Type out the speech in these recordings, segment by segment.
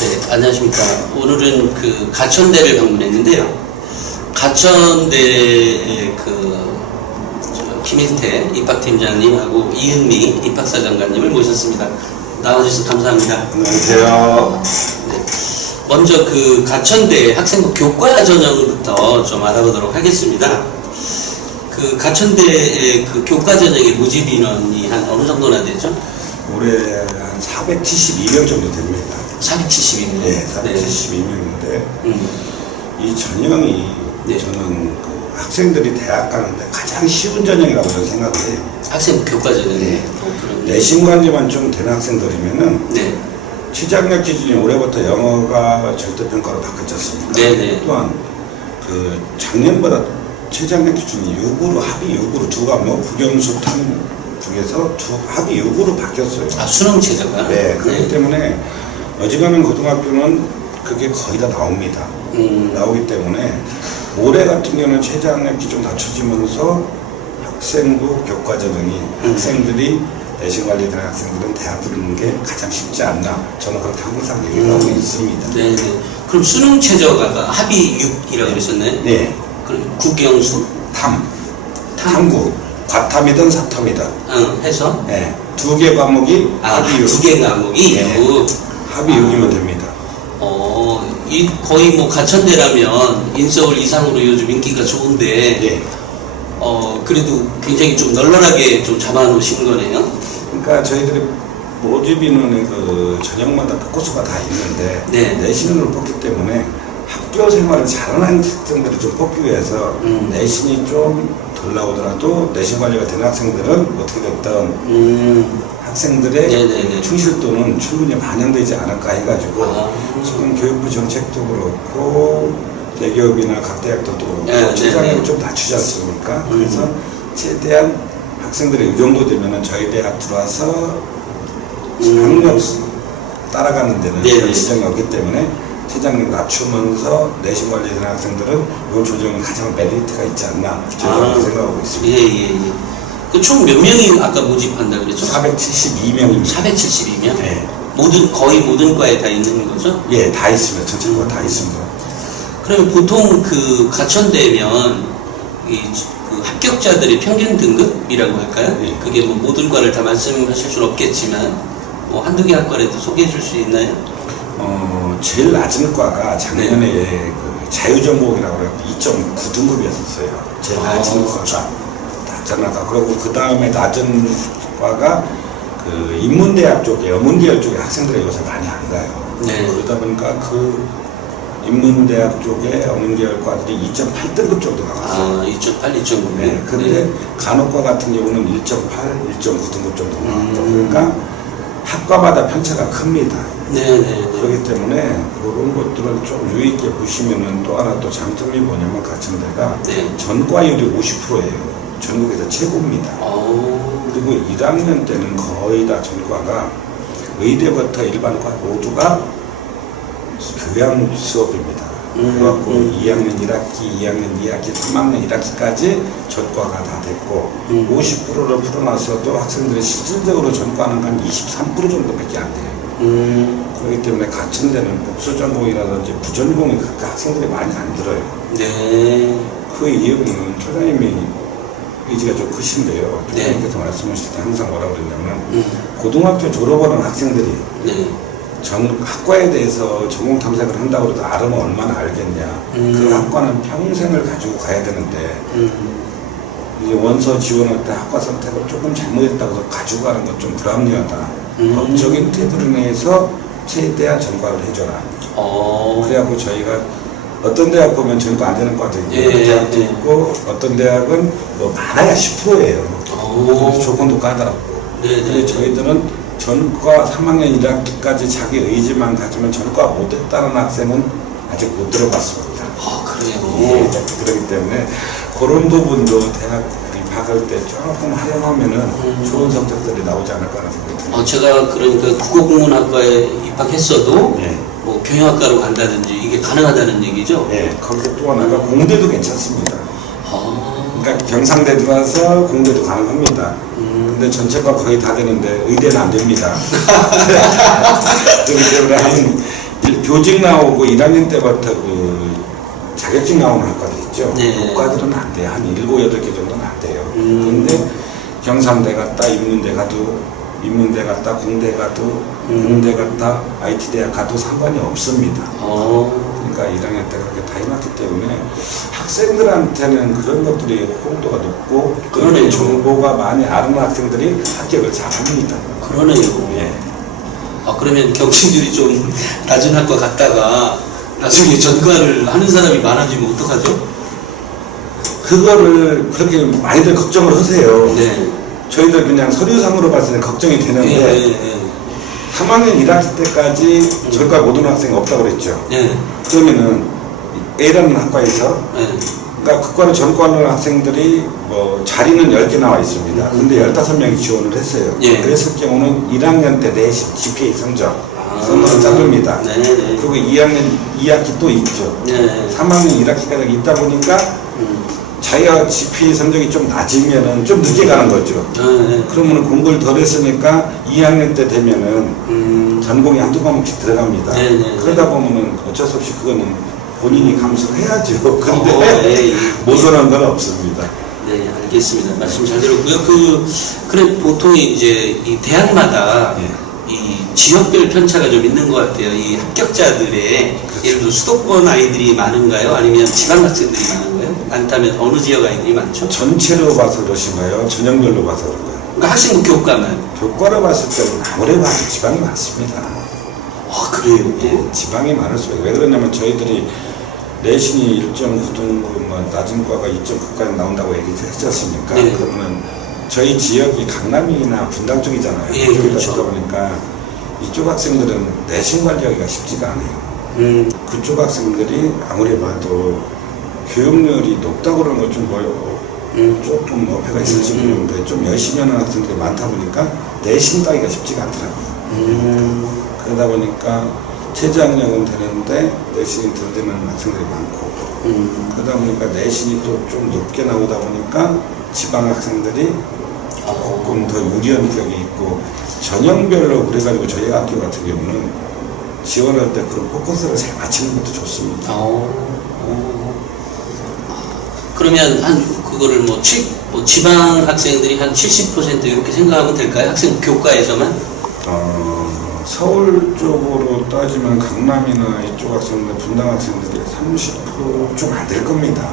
네, 안녕하십니까. 오늘은 그 가천대를 방문했는데요. 가천대의 김일태 입학팀장님하고 이은미 입학사정관님을 모셨습니다. 나와주셔서 감사합니다. 안녕하세요. 네, 먼저 그 가천대 학생부 교과 전형부터 좀 알아보도록 하겠습니다. 그 가천대의 그 교과 전형의 모집 인원이 한 어느 정도나 되죠? 올해 한 472명 정도 됩니다. 472명. 네, 472명인데 이 전형이 네. 저는 그 학생들이 대학 가는데 가장 쉬운 전형이라고 저는 생각을 해요. 학생부 교과 전형. 네. 내신 관리만 좀 되는 학생들이면은 네. 취작력 기준이 올해부터 영어가 절대평가로 바뀌었지 않습니까? 네네. 또한 그 작년보다 최장력 기준이 6으로 합의 6으로 두 과목 국영수 탐 중에서 합의 6으로 바뀌었어요. 아, 수능 체제가? 네, 그렇기 때문에 어지간한 고등학교는 그게 거의 다 나옵니다. 나오기 때문에 올해 같은 경우는 최저학력 기준 낮춰지면서 학생부 교과 전형이 학생들이 내신 관리되는 학생들은 대학 들어오는 게 가장 쉽지 않나 저는 그렇게 항상 얘기를 하고 있습니다. 네. 그럼 수능 최저가 합의 6이라고 그러셨나요? 네. 그럼 국영수? 탐구 과탐이든 사탐이든 해서? 네. 두 개 과목이 합의 6. 두 개 과목이? 네. 6. 합의 6이면 됩니다. 이 거의 뭐 가천대라면 인서울 이상으로 요즘 인기가 좋은데, 네. 그래도 굉장히 좀 널널하게 좀 잡아놓으신 거네요? 그러니까 저희들이 모집 인원의 그 전형마다 포커스가 다 있는데 네. 내신을 뽑기 때문에 학교 생활을 잘하는 학생들을 좀 뽑기 위해서 내신이 좀 덜 나오더라도 내신 관리가 되는 학생들은 어떻게 됐든 학생들의 네네네. 충실도는 충분히 반영되지 않을까 해가지고 지금 교육부 정책도 그렇고 대기업이나 각 대학들도 그렇고 최저학력을 좀 낮추지 않습니까? 그래서 최대한 학생들이 이 정도 되면은 저희 대학 들어와서 학력 따라가는 데는 별 지장이 없기 때문에 최저학력 낮추면서 내신 관리되는 학생들은 이 조정이 가장 메리트가 있지 않나 저는 그렇게 생각하고 있습니다. 예. 그 총 몇 명이 아까 모집한다 그랬죠? 472명입니다. 472명? 네. 거의 모든 과에 다 있는 거죠? 예, 다 있습니다. 전체 과 다 있습니다. 그러면 보통 그 가천대면 그 합격자들의 평균 등급이라고 할까요? 예. 그게 뭐 모든 과를 다 말씀하실 수는 없겠지만 뭐 한두 개 학과라도 소개해 줄 수 있나요? 제일 낮은 과가 작년에 그 자유전공이라고 해서 2.9등급이었어요. 제일 낮은 과가. 낮은 과가. 그리고 그 다음에 낮은 과가 그 인문대학 쪽에, 어문계열 쪽에 학생들이 요새 많이 안 가요. 네. 그러다 보니까 그 인문대학 쪽에 어문계열 과들이 2.8등급 정도 나왔어요. 2.8, 2.9. 네. 근데 간호과 같은 경우는 1.8, 1.9등급 정도 나왔죠. 그러니까 학과마다 편차가 큽니다. 네네. 그렇기 때문에 그런 것들을 좀 유의 있게 보시면은 또 하나 또 장점이 뭐냐면 가천대가 전과율이 50%예요. 전국에서 최고입니다. 그리고 1학년 때는 거의 다 전과가 의대부터 일반과 모두가 교양 수업입니다. 그래갖고 2학년 1학기, 2학년 2학기, 3학년 1학기까지 전과가 다 됐고 50%를 풀어놨어도 학생들이 실질적으로 전과하는 건 23% 정도밖에 안 돼요. 그렇기 때문에 가천대는 복수전공이라든지 부전공이 그렇게 학생들이 많이 안 들어요. 네. 그 이유는 초장님이 의지가 좀 크신데요. 네. 초장님께서 말씀하실 때 항상 뭐라고 그러냐면 고등학교 졸업하는 학생들이 전 학과에 대해서 전공 탐색을 한다고 해도 알으면 얼마나 알겠냐. 그 학과는 평생을 가지고 가야 되는데 이제 원서 지원할 때 학과 선택을 조금 잘못했다고 해서 가지고 가는 건 좀 불합리하다. 법적인 테두리 내에서 최대한 전과를 해줘라. 그래갖고 저희가 어떤 대학 보면 전과 안 되는 과도 있고 어떤 대학도 있고 어떤 대학은 뭐 많아야 10%예요. 조건도 까다롭고. 근데 저희들은 전과 3학년 1학기까지 자기 의지만 가지면 전과 못했다는 학생은 아직 못 들어봤습니다. 그래요? 그렇기 때문에 그런 부분도 대학 입학할 때 조금 활용하면은 좋은 성적들이 나오지 않을까라는 생각이 듭니다. 제가 그러니까 국어국문학과에 입학했어도 네. 뭐 경영학과로 간다든지 이게 가능하다는 얘기죠? 네, 거기서 또 하나가 공대도 괜찮습니다. 그러니까 경상대 들어와서 공대도 가능합니다. 근데 전체가 거의 다 되는데 의대는 안 됩니다. 그렇기 때문에 한 교직 나오고 1학년 때부터 그 자격증 나오는 학과들 있죠. 네. 교과들은 안 돼요. 한 7, 8개 정도는 안 돼요. 근데 경상대 갔다, 인문대 갔다, 공대 가도, 공대 갔다, IT대학 가도 상관이 없습니다. 그러니까 1학년 때 그렇게 다 해놨기 때문에 학생들한테는 그런 것들이 호응도가 높고 그런 정보가 많이 아는 학생들이 합격을 잘 합니다. 그러네요. 예. 그러면 경쟁률이 좀 낮은 학과 갔다가 나중에 전과를 하는 사람이 많아지면 어떡하죠? 그거를 그렇게 많이들 걱정을 하세요. 네. 저희들 그냥 서류상으로 봤을 때 걱정이 되는데 예. 3학년 1학기 때까지 전과 모든 학생이 없다고 그랬죠. 예. 그러면은 A라는 학과에서 예. 그러니까 그과를 전과하는 학생들이 뭐 자리는 10개 나와 있습니다. 근데 15명이 지원을 했어요. 예. 그랬을 경우는 1학년 때 내신 GPA 성적 성적을 자릅니다. 네네. 그리고 2학년 2학기 또 있죠. 네. 3학년 1학기까지 있다 보니까 자기가 GPA 성적이 좀 낮으면은 좀 늦게 가는 거죠. 네. 그러면은 공부를 덜 했으니까 2학년 때 되면은 전공이 한두 과목씩 들어갑니다. 네네. 그러다 보면은 어쩔 수 없이 그거는 본인이 감수해야죠. 근데 네. 못 오는 건 없습니다. 네, 알겠습니다. 말씀 잘 들었고요. 그래 보통 이제 이 대학마다 예. 이 지역별 편차가 좀 있는 것 같아요. 이 합격자들의 그렇죠. 예를 들어 수도권 아이들이 많은가요? 아니면 지방 학생들이 많은가요? 많다면 어느 지역 아이들이 많죠? 전체로 봐서 그러신가요? 전형별로 봐서 그런가요? 그러니까 학생부 교과만. 교과로 봤을 때는 아무래도 지방이 많습니다. 그래요? 예, 지방이 많을 수밖에. 왜 그러냐면 저희들이 내신이 1.9등급 뭐 낮은 과가 2.9까지 나온다고 얘기했지 않습니까? 네. 그러면 저희 지역이 강남이나 분당 쪽이잖아요. 예, 그쪽이다 그렇죠. 보니까 이쪽 학생들은 내신 관리하기가 쉽지가 않아요. 그쪽 학생들이 아무리 봐도 교육열이 높다고 그러는 것 좀 조금 어폐가 있을지 모르는데 좀 열심히 하는 학생들이 많다 보니까 내신 따기가 쉽지가 않더라고요. 그러다 보니까 최저학력은 되는데 내신이 덜 되는 학생들이 많고 그러다 보니까 내신이 또 좀 높게 나오다 보니까 지방 학생들이 조금 더 유리한 격이 있고 전형별로 그래가지고 저희 학교 같은 경우는 지원할 때 그런 포커스를 잘 맞추는 것도 좋습니다. 그러면 그거를 지방 학생들이 한 70% 이렇게 생각하면 될까요? 학생 교과에서만? 서울 쪽으로 따지면 강남이나 이쪽 학생들, 분당 학생들이 30%좀 안 될 겁니다.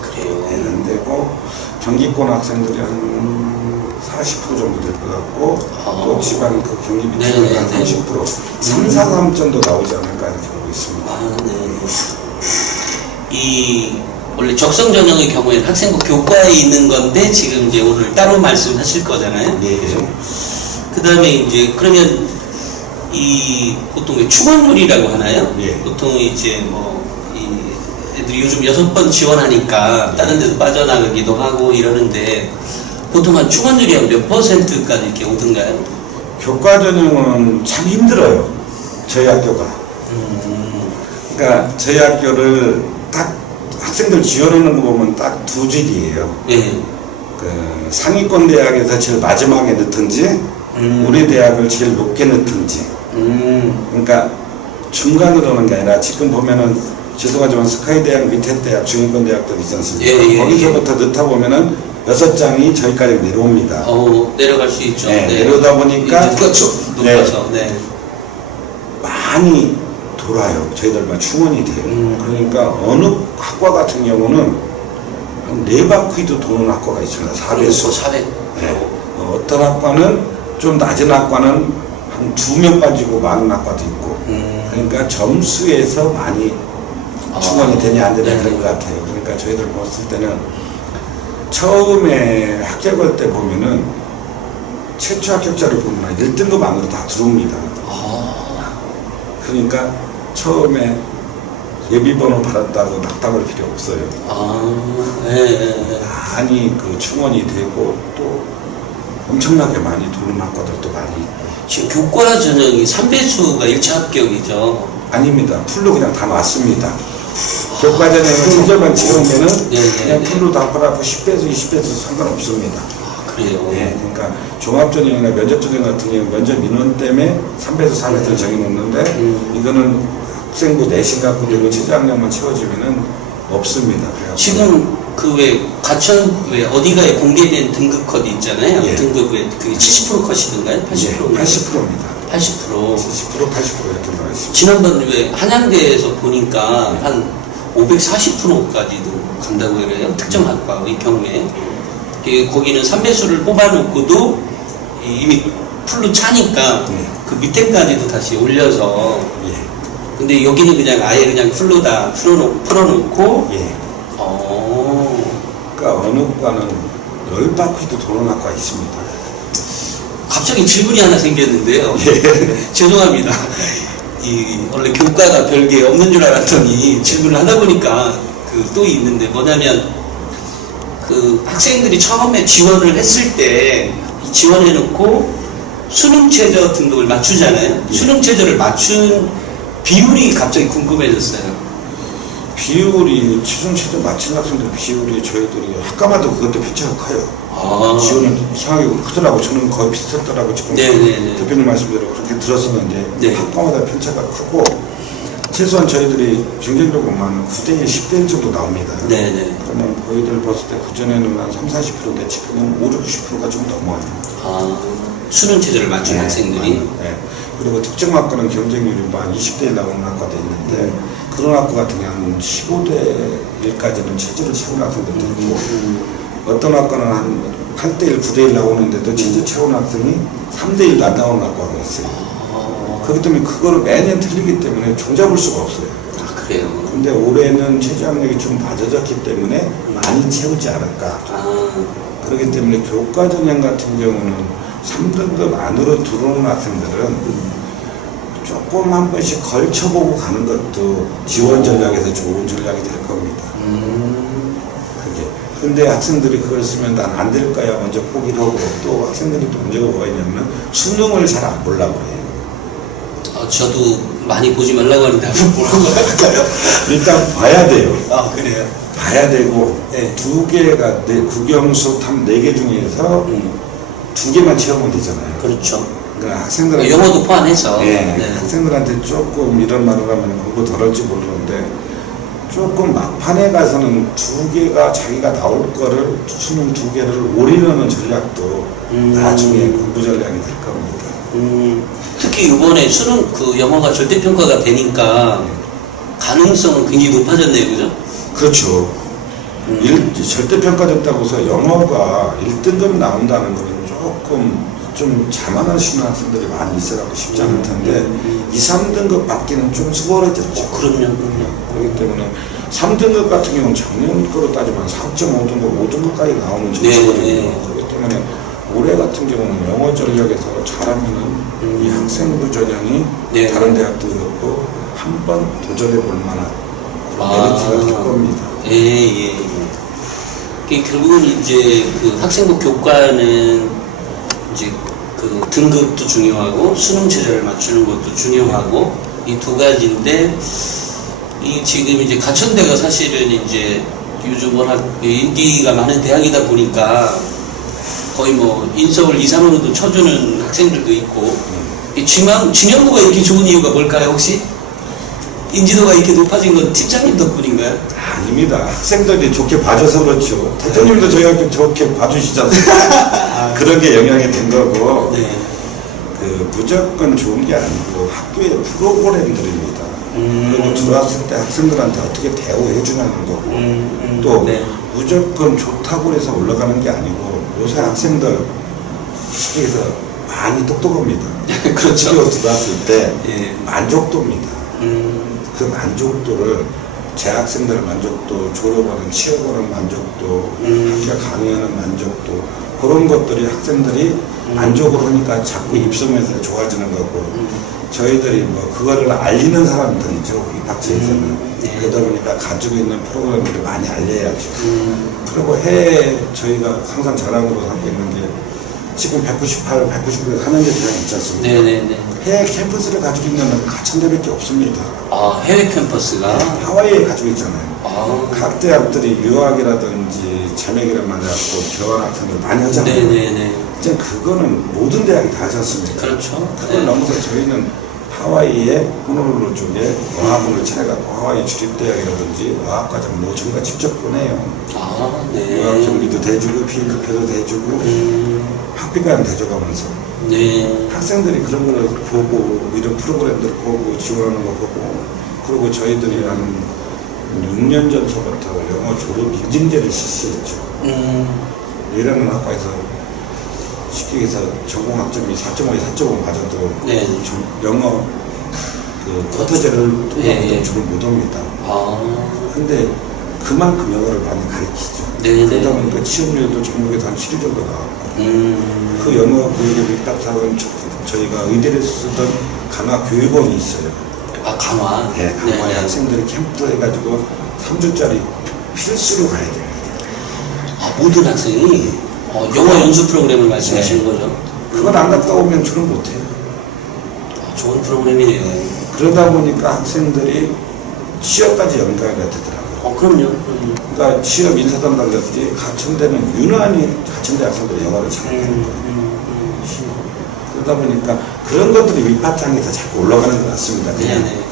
그래요? 네, 안 되고 경기권 학생들이 한 40% 정도 될 것 같고 또 지방 그 경기 밑으로 한 30%, 3, 4, 3 정도 나오지 않을까 이렇게 보고 있습니다. 원래 적성 전형의 경우에는 학생부 교과에 있는 건데 지금 이제 오늘 따로 말씀하실 거잖아요. 예. 그 다음에 이제 그러면 보통 충원물이라고 하나요? 예. 보통 이제 애들이 요즘 6번 지원하니까 다른 데도 빠져나가기도 하고 이러는데 보통 한 충원율이 한 몇 %까지 이렇게 오던가요? 교과 전형은 참 힘들어요. 저희 학교가. 그러니까 저희 학교를 딱 학생들 지원하는 거 보면 딱 두 줄이에요. 예. 그 상위권 대학에서 제일 마지막에 넣든지 우리 대학을 제일 높게 넣든지. 그러니까 중간으로 오는 게 아니라 지금 보면은 죄송하지만 스카이 대학 밑에 대학 중위권 대학들 있지 않습니까? 예. 거기서부터 넣다 보면은 6장이 저기까지 내려옵니다. 내려갈 수 있죠. 네, 내려오다 보니까 높아서. 네. 많이 돌아요. 저희들만 충원이 돼요. 그러니까 어느 학과 같은 경우는 한 4바퀴도 도는 학과가 있습니다. 4배수. 400. 네. 어떤 학과는 좀 낮은 학과는 한 2명 빠지고 많은 학과도 있고. 그러니까 점수에서 많이 충원이 되냐 안 되냐 그런 것 같아요. 그러니까 저희들 봤을 때는 처음에 합격할 때 보면은 최초 합격자를 보면 1등급 안으로 다 들어옵니다. 그러니까 처음에 예비번호 받았다고 낙담할 필요 없어요. 많이 그 충원이 되고 또 엄청나게 많이 도는 학과들도 많이 있고. 지금 교과 전형이 3배수가 1차 합격이죠. 아닙니다. 풀로 그냥 다 놨습니다. 교과 전형은 성적만 지우면은 그냥 풀로 다 받았고 10배수, 20배수 상관없습니다. 그래요. 예, 그러니까 종합전형이나 면접전형 같은 경우 면접 인원 때문에 3배에서 4배를 정해놓는데 이거는 학생부 내신 갖고 되고 최저학력만 채워지면은 없습니다. 그래갖고 지금 그 왜 가천 왜 어디가에 공개된 등급 컷이 있잖아요. 예. 등급 왜 그게 70% 컷이던가요? 80%인가요? 80%입니다. 80%. 70% 80% 이렇게 나와 있습니다. 지난번 왜 한양대에서 보니까 한 540%까지도 간다고 그래요. 특정 학과의 경우에. 거기는 3배수를 뽑아놓고도 이미 풀로 차니까 그 밑에까지도 다시 올려서. 예. 근데 여기는 그냥 아예 그냥 풀로 다 풀어놓고. 예. 그러니까 어느 과는 10바퀴도 도는 학과 있습니다. 갑자기 질문이 하나 생겼는데요. 예. 죄송합니다. 원래 교과가 별게 없는 줄 알았더니 질문을 하다 보니까 또 있는데 뭐냐면 그 학생들이 처음에 지원을 했을 때 지원해놓고 수능 최저 등급을 맞추잖아요. 예. 수능 최저를 맞춘 비율이 갑자기 궁금해졌어요. 비율이 최종 최저 맞춘 학생들 비율이 저희들이 학과마다 그것도 편차가 커요. 아. 지원은 이상하게 크더라고. 저는 거의 비슷했더라고. 지금 네네네. 대표님 말씀대로 그렇게 들었었는데 네. 학과마다 편차가 크고 최소한 저희들이 경쟁력이 보면 9대1, 10대1 정도 나옵니다. 네네. 그러면 저희들 봤을 때 그전에는 한 3, 40%인데 지금은 5, 60%가 좀 넘어요. 아, 수능 최저를 맞춘 네, 학생들이. 네. 그리고 특정 학과는 경쟁률이 한 20대에 나오는 학과도 있는데 그런 학과 같은 경우는 15대 1까지는 체제를 채우는 학생들도 있고 어떤 학과는 한 8대1, 9대1 나오는데도 체제 채우는 학생이 3대1도 안 나오는 학과가 있어요. 그렇기 때문에 그거를 매년 틀리기 때문에 종잡을 수가 없어요. 아, 그래요. 근데 올해는 체제학력이 좀 낮아졌기 때문에 많이 채우지 않을까. 아, 그렇기 때문에 교과 전형 같은 경우는 3등급 안으로 들어오는 학생들은 조금 한 번씩 걸쳐보고 가는 것도 지원 전략에서 좋은 전략이 될 겁니다. 그게. 근데 학생들이 그걸 쓰면 난 안 될 거야 먼저 포기를 하고 또 학생들이 또 문제가 뭐가 있냐면 수능을 잘 안 보려고 해요. 저도 많이 보지 말라고 하는데 한번 보라고 할까요? 일단 봐야 돼요. 아, 그래요? 봐야 되고 네. 두 개가 국영수 탐 4개 중에서 두 개만 채우면 되잖아요. 그렇죠. 그러니까 학생들한테 영어도 포함해서. 네, 네. 학생들한테 조금 이런 말을 하면 공부 덜 할지 모르는데 조금 막판에 가서는 두 개가 자기가 나올 거를 수능 두 개를 올리려는 전략도 나중에 공부 전략이 될 겁니다. 특히 이번에 수능 영어가 절대평가가 되니까 가능성은 굉장히 높아졌네요, 그죠? 그렇죠. 절대평가됐다고 해서 영어가 1등급 나온다는 것은 조금 좀 자만하시는 학생들이 많이 있어갖고 쉽지 않을 텐데 2, 3등급 받기는 좀 수월해졌죠. 그럼요. 그렇기 때문에 3등급 같은 경우는 작년 거로 따지면 4.5등급, 5등급까지 나오는 점수거든요. 네. 그렇기 때문에 올해 같은 경우는 영어 전략에서 잘하면은 이 학생부 전형이 네. 다른 대학도 그렇고 한 번 도전해 볼 만한 메리트가 될 겁니다. 예. 결국은 이제 그 학생부 교과는 이제 그 등급도 중요하고 수능 체제를 맞추는 것도 중요하고 이 두 가지인데 이 지금 이제 가천대가 사실은 이제 요즘 워낙 인기가 많은 대학이다 보니까 거의 뭐 인서울 이상으로도 쳐주는 학생들도 있고 이 중앙부가 이렇게 좋은 이유가 뭘까요 혹시? 인지도가 이렇게 높아진 건 팀장님 덕분인가요? 아닙니다. 학생들이 좋게 봐줘서 그렇죠. 대표님도 저희 학교 좋게 봐주시지 않습니까? 그런 게 영향이 된 거고 네. 무조건 좋은 게 아니고 학교의 프로그램들입니다. 그리고 들어왔을 때 학생들한테 어떻게 대우해 주는 거고 또 네. 무조건 좋다고 해서 올라가는 게 아니고 요새 학생들 쉽게 해서 많이 똑똑합니다. 그렇죠. 학교 들어왔을 때 예. 만족도입니다. 그 만족도를 재학생들 만족도, 졸업하는 취업하는 만족도, 학교 강의하는 만족도 그런 것들이 학생들이 만족을 하니까 자꾸 입소문에서 좋아지는 거고 저희들이 뭐 그거를 알리는 사람들이죠 입학처에서는 그러다 보니까 가지고 있는 프로그램들을 많이 알려야죠. 그리고 해외 저희가 항상 자랑으로 삼고 있는 게 지금 198, 199에 4년제 대학 있지 않습니까? 네네네. 해외 캠퍼스를 가지고 있는 가천대밖에 없습니다. 아, 해외 캠퍼스가? 하와이에 가지고 있잖아요. 아, 각 대학들이 유학이라든지 자맥이란 말 갖고 교환 학생들 많이 하잖아요. 네네네. 이제 그거는 모든 대학이 다 하지 않습니까? 그렇죠. 그걸 넘어서 저희는 하와이의 호놀룰루 쪽에 어학원을 차려갖고 하와이 주립대학이라든지 어학과정 뭐 저희가 직접 보내요. 네. 유학 경비도 대주고 비행기표도 대주고 학비까지 대줘가면서 네. 학생들이 그런 걸 보고 이런 프로그램들 보고 지원하는 거 보고 그리고 저희들이 한 6년 전서부터 영어 졸업 인증제를 실시했죠. 이라는 학과에서 쉽게 해서 전공 학점이 4.5에 4.5 맞아도 네. 영어 그 쿼터제를 네. 졸업 못 옵니다. 근데 그만큼 영어를 많이 가르치죠. 네. 그러다 보니까 취업률도 전국에서 한 7위 정도 나왔고 그 영어 교육의 밑바탕은 저희가 의대를 쓰던 강화 교육원이 있어요. 강화? 네, 강화에 학생들이 캠프 해가지고 3주짜리 필수로 가야 됩니다. 모든 학생이 영어 연수 프로그램을 말씀하시는 거죠? 그걸 안 갔다 오면 졸업 못해요. 좋은 프로그램이네요. 그러다 보니까 학생들이 취업까지 연결이 되더라고요. 그럼요. 그러니까 취업 인사담당자들이 가천대는 유난히 가천대 학생들이 영어를 잘하는 거예요. 그러다 보니까 그런 것들이 밑바탕에서 자꾸 올라가는 것 같습니다. 그냥. 네네.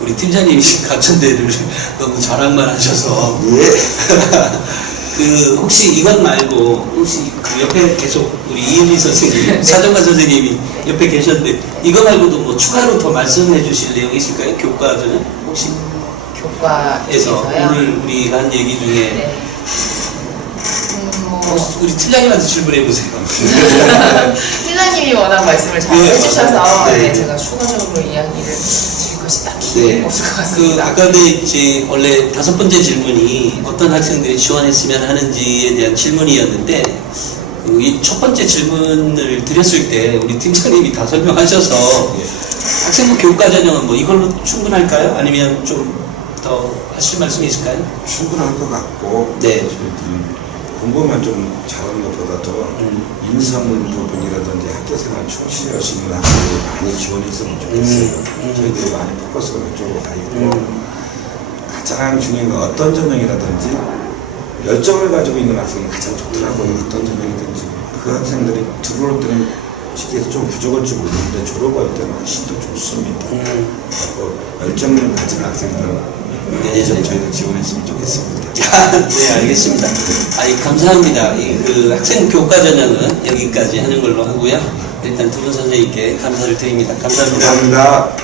우리 팀장님이 가천대를 너무 자랑만 하셔서. 예. 혹시 이것 말고, 혹시 그 옆에 계속 우리 이은희 선생님, 사정관 선생님이 옆에 계셨는데, 이거 말고도 뭐 추가로 더 말씀해 주실 내용이 있을까요? 교과전에? 혹시? 교과에서요? 오늘 우리가 한 얘기 중에. 네. 우리 팀장님한테 질문해 보세요. 팀장님이 워낙 말씀을 잘 네, 해주셔서 네. 제가 추가적으로 이야기를 드릴 것이 딱히 네. 없을 것 같습니다. 아까 이제 원래 5번째 질문이 어떤 학생들이 지원했으면 하는지에 대한 질문이었는데, 이 첫 번째 질문을 드렸을 때 우리 팀장님이 다 설명하셔서 학생부 교과 전형은 뭐 이걸로 충분할까요? 아니면 좀 더 하실 말씀이 있을까요? 충분할 것 같고 네. 공부만 좀 잘하는 것보다도 인성 부분이라든지 학교생활 충실하시는 학생들이 많이 지원했으면 좋겠어요. 저희들이 많이 포커스가 그쪽으로 가 있고 가장 중요한 건 어떤 전형이라든지 열정을 가지고 있는 학생이 가장 좋더라고요. 어떤 전형이든지 그 학생들이 들어올 때는 쉽게 해서 좀 부족할지 모르는데 졸업할 때는 훨씬 더 좋습니다. 그리고 열정을 가진 학생들은 좀 저희도 지원했으면 좋겠습니다. 네, 알겠습니다. 감사합니다. 그 학생 교과 전형은 여기까지 하는 걸로 하고요. 일단 두 분 선생님께 감사를 드립니다. 감사합니다. 감사합니다.